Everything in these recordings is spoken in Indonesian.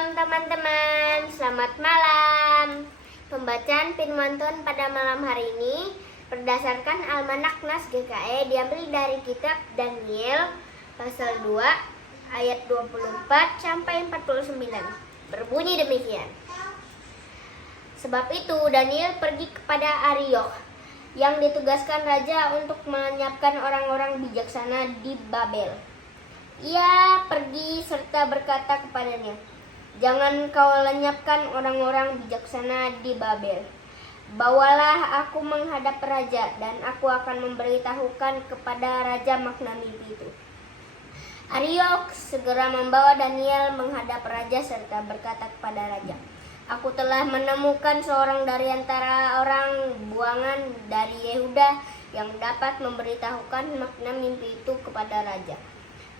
Shalom teman-teman, selamat malam. Pembacaan firman Tuhan pada malam hari ini berdasarkan Almanak Nas GKE diambil dari kitab Daniel pasal 2 ayat 24 sampai 49. Berbunyi demikian. Sebab itu Daniel pergi kepada Ariok yang ditugaskan raja untuk menyiapkan orang-orang bijaksana di Babel. Ia pergi serta berkata kepadanya, "Jangan kau lenyapkan orang-orang bijaksana di Babel. Bawalah aku menghadap raja, dan aku akan memberitahukan kepada raja makna mimpi itu." Ariok segera membawa Daniel menghadap raja serta berkata kepada raja, "Aku telah menemukan seorang dari antara orang buangan dari Yehuda yang dapat memberitahukan makna mimpi itu kepada raja."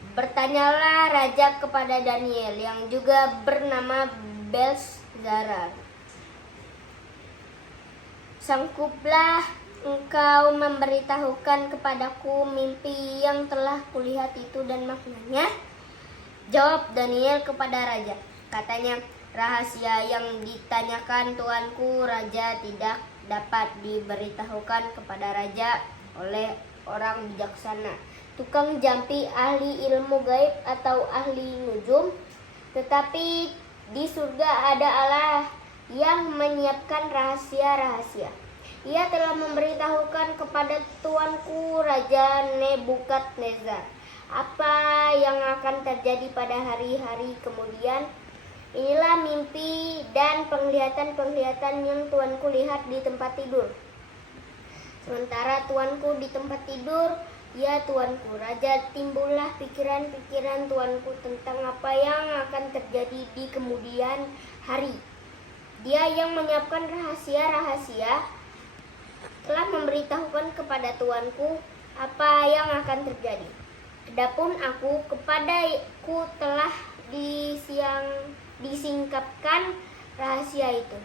Bertanyalah raja kepada Daniel yang juga bernama Belteshazzar, "Sangguplah engkau memberitahukan kepadaku mimpi yang telah kulihat itu dan maknanya?" Jawab Daniel kepada raja, katanya, "Rahasia yang ditanyakan tuanku raja tidak dapat diberitahukan kepada raja oleh orang bijaksana, tukang jampi, ahli ilmu gaib atau ahli nujum. Tetapi di surga ada Allah yang menyiapkan rahasia-rahasia. Ia telah memberitahukan kepada tuanku Raja Nebukadnezar apa yang akan terjadi pada hari-hari kemudian. Inilah mimpi dan penglihatan-penglihatan yang tuanku lihat di tempat tidur. Sementara tuanku di tempat tidur, ya tuanku raja, timbullah pikiran-pikiran tuanku tentang apa yang akan terjadi di kemudian hari. Dia yang menyiapkan rahasia-rahasia telah memberitahukan kepada tuanku apa yang akan terjadi. Adapun aku, kepadaku telah disingkapkan rahasia itu,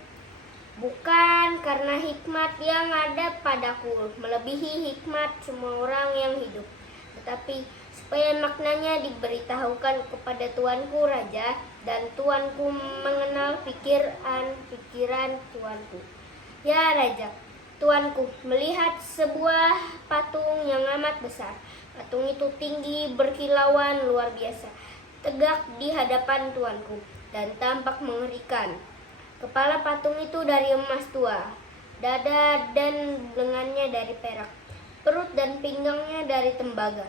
bukan karena hikmat yang ada padaku melebihi hikmat semua orang yang hidup, tetapi supaya maknanya diberitahukan kepada tuanku raja, dan tuanku mengenal pikiran tuanku. Ya raja, tuanku melihat sebuah patung yang amat besar. Patung itu tinggi, berkilauan luar biasa, tegak di hadapan tuanku, dan tampak mengerikan. Kepala patung itu dari emas tua, dada dan lengannya dari perak, perut dan pinggangnya dari tembaga,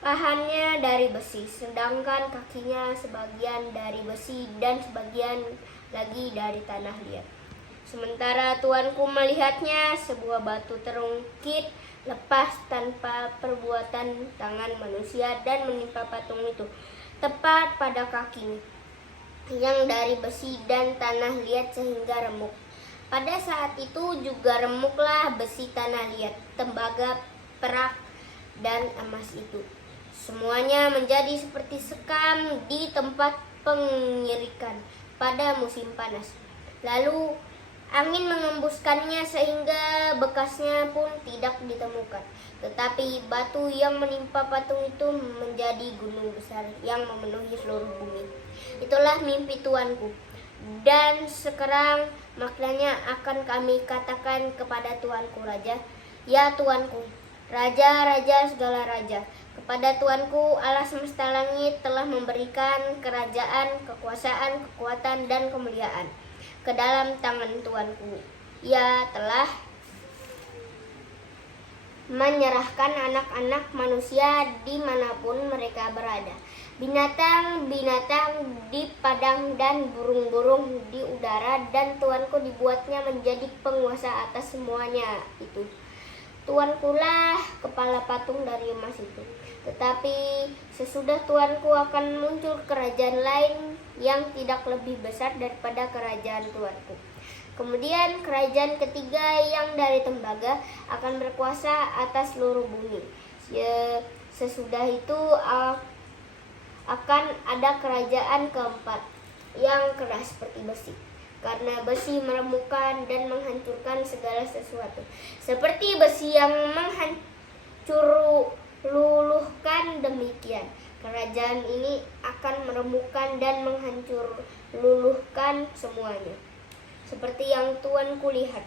pahannya dari besi, sedangkan kakinya sebagian dari besi dan sebagian lagi dari tanah liat. Sementara tuanku melihatnya, sebuah batu terungkit lepas tanpa perbuatan tangan manusia dan menimpa patung itu tepat pada kakinya yang dari besi dan tanah liat sehingga remuk. Pada saat itu juga remuklah besi, tanah liat, tembaga, perak, dan emas itu. Semuanya menjadi seperti sekam di tempat pengirikan pada musim panas. Lalu angin mengembuskannya sehingga bekasnya pun tidak ditemukan. Tetapi batu yang menimpa patung itu menjadi gunung besar yang memenuhi seluruh bumi. Itulah mimpi tuanku. Dan sekarang maknanya akan kami katakan kepada tuanku raja. Ya tuanku, raja-raja segala raja, kepada tuanku Allah semesta langit telah memberikan kerajaan, kekuasaan, kekuatan, dan kemuliaan ke dalam tangan tuanku. Ia telah menyerahkan anak-anak manusia dimanapun mereka berada, binatang-binatang di padang dan burung-burung di udara, dan tuanku dibuatnya menjadi penguasa atas semuanya itu. Tuankulah kepala patung dari emas itu. Tetapi sesudah tuanku akan muncul kerajaan lain yang tidak lebih besar daripada kerajaan tuanku. Kemudian kerajaan ketiga yang dari tembaga akan berkuasa atas seluruh bumi. Sesudah itu akan ada kerajaan keempat yang keras seperti besi, karena besi meremukkan dan menghancurkan segala sesuatu, seperti besi yang menghancur luluhkan demikian. kerajaan ini akan meremukkan dan menghancur luluhkan semuanya. Seperti yang tuanku lihat,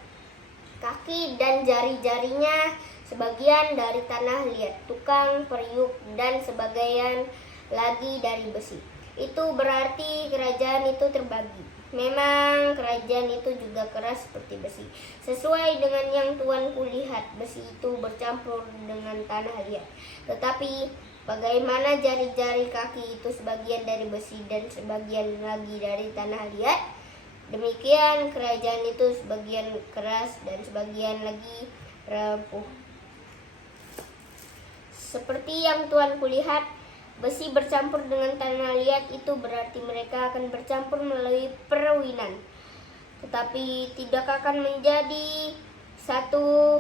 kaki dan jari-jarinya sebagian dari tanah liat, tukang periuk, dan sebagian lagi dari besi. Itu berarti kerajaan itu terbagi. Memang kerajaan itu juga keras seperti besi. Sesuai dengan yang tuanku lihat, besi itu bercampur dengan tanah liat. Tetapi bagaimana jari-jari kaki itu sebagian dari besi dan sebagian lagi dari tanah liat, demikian kerajaan itu sebagian keras dan sebagian lagi rapuh. Seperti yang tuanku lihat, besi bercampur dengan tanah liat itu berarti mereka akan bercampur melalui perwinan, tetapi tidak akan menjadi satu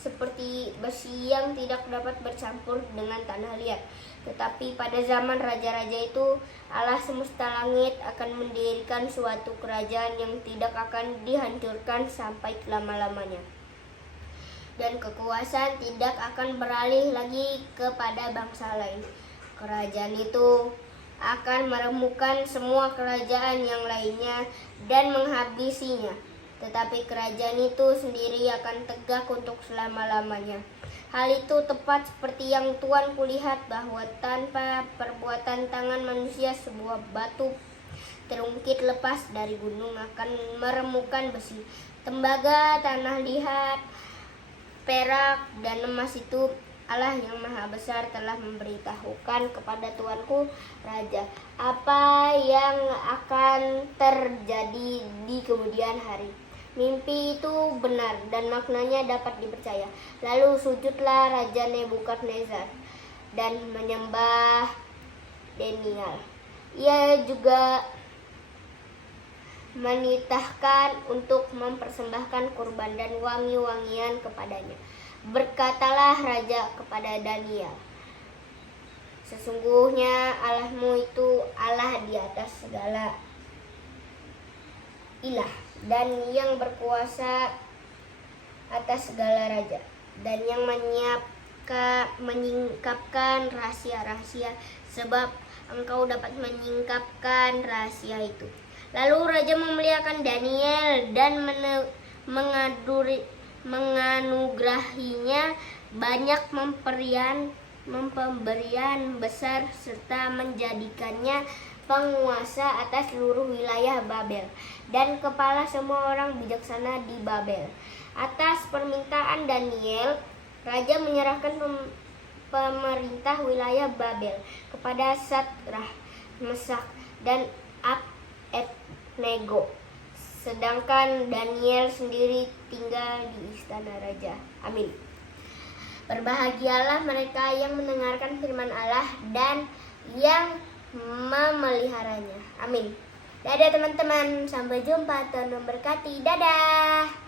seperti besi yang tidak dapat bercampur dengan tanah liat. Tetapi pada zaman raja-raja itu, Allah semesta langit akan mendirikan suatu kerajaan yang tidak akan dihancurkan sampai selama-lamanya. Dan kekuasaan tidak akan beralih lagi kepada bangsa lain. Kerajaan itu akan meremukkan semua kerajaan yang lainnya dan menghabisinya. Tetapi kerajaan itu sendiri akan tegak untuk selama-lamanya. Hal itu tepat seperti yang tuanku lihat, bahwa tanpa perbuatan tangan manusia sebuah batu terungkit lepas dari gunung akan meremukkan besi, tembaga, tanah liat, perak, dan emas itu. Allah yang maha besar telah memberitahukan kepada tuanku raja apa yang akan terjadi di kemudian hari. Mimpi itu benar dan maknanya dapat dipercaya. Lalu sujudlah Raja Nebukadnezar dan menyembah Daniel. Ia juga menitahkan untuk mempersembahkan kurban dan wangi-wangian kepadanya. Berkatalah raja kepada Daniel, sesungguhnya Allahmu itu Allah di atas segala ilah dan yang berkuasa atas segala raja, dan yang menyingkapkan rahasia-rahasia, sebab engkau dapat menyingkapkan rahasia itu. Lalu raja memuliakan Daniel dan menganugerahinya banyak pemberian besar serta menjadikannya penguasa atas seluruh wilayah Babel dan kepala semua orang bijaksana di Babel. Atas permintaan Daniel, raja menyerahkan pemerintah wilayah Babel kepada Sadrah, Mesak, dan Abednego. Sedangkan Daniel sendiri tinggal di istana raja. Amin. Berbahagialah mereka yang mendengarkan firman Allah dan yang memeliharanya. Amin. Dadah teman-teman, sampai jumpa. Tuhan memberkati. Dadah.